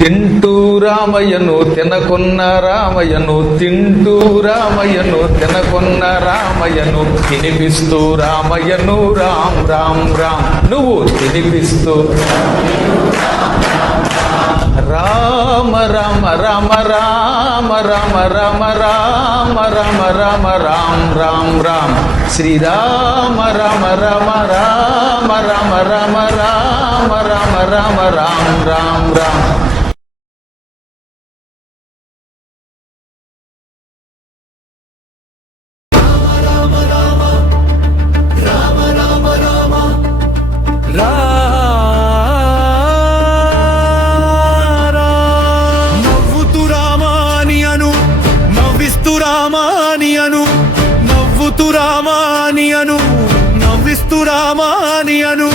తింటూ రామయ్యను తినకున్న రామయ్యను తింటూ రామయ్యను తినకున్న రామయ్యను తినిపిస్తూ రామయ్యను రామ్ రామ్ రామ్ నువ్వు తినిపిస్తూ రామ రామ రామ రామ రామ రామ రామ రామ రామ రామ రామ రామ శ్రీరామ రామ రామ రామ రామ రామ రామ రామ రామ రామ రామ రామ రామాని అను నవ్విస్తూ రామాని అను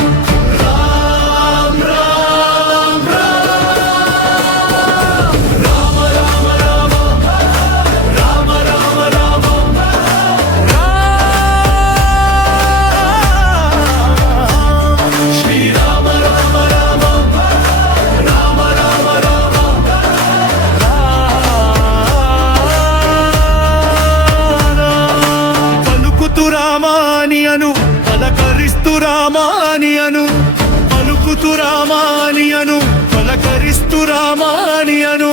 రామానియను పలుకుతు రామానియను పలకరిస్తు రామానియను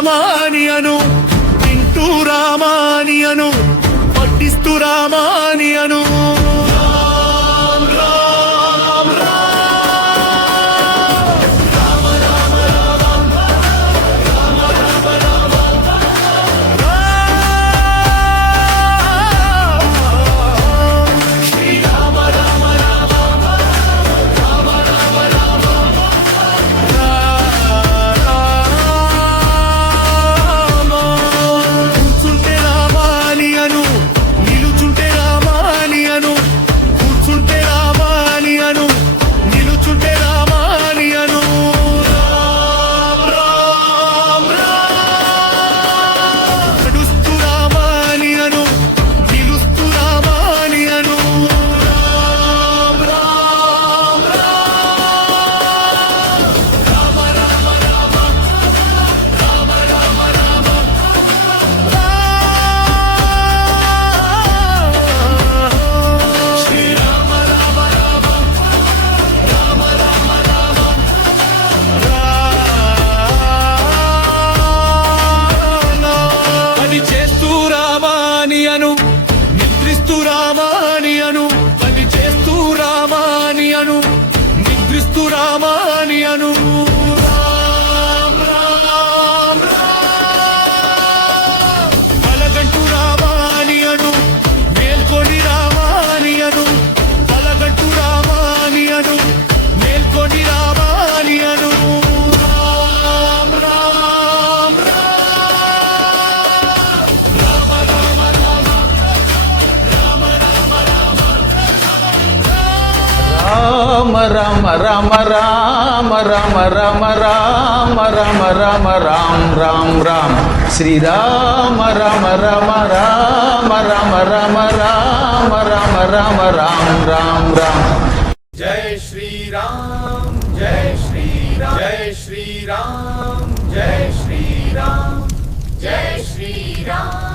আমার రామ రామ రామ రామ రామ రామ రామ రామ రామ రామ రామ రామ శ్రీరామ రామ రామ రామ రామ రామ రామ రామ రామ రామ రామ రామ జయ శ్రీరామ్ జయ శ్రీరామ్ జయ శ్రీరామ్ జయ శ్రీరామ్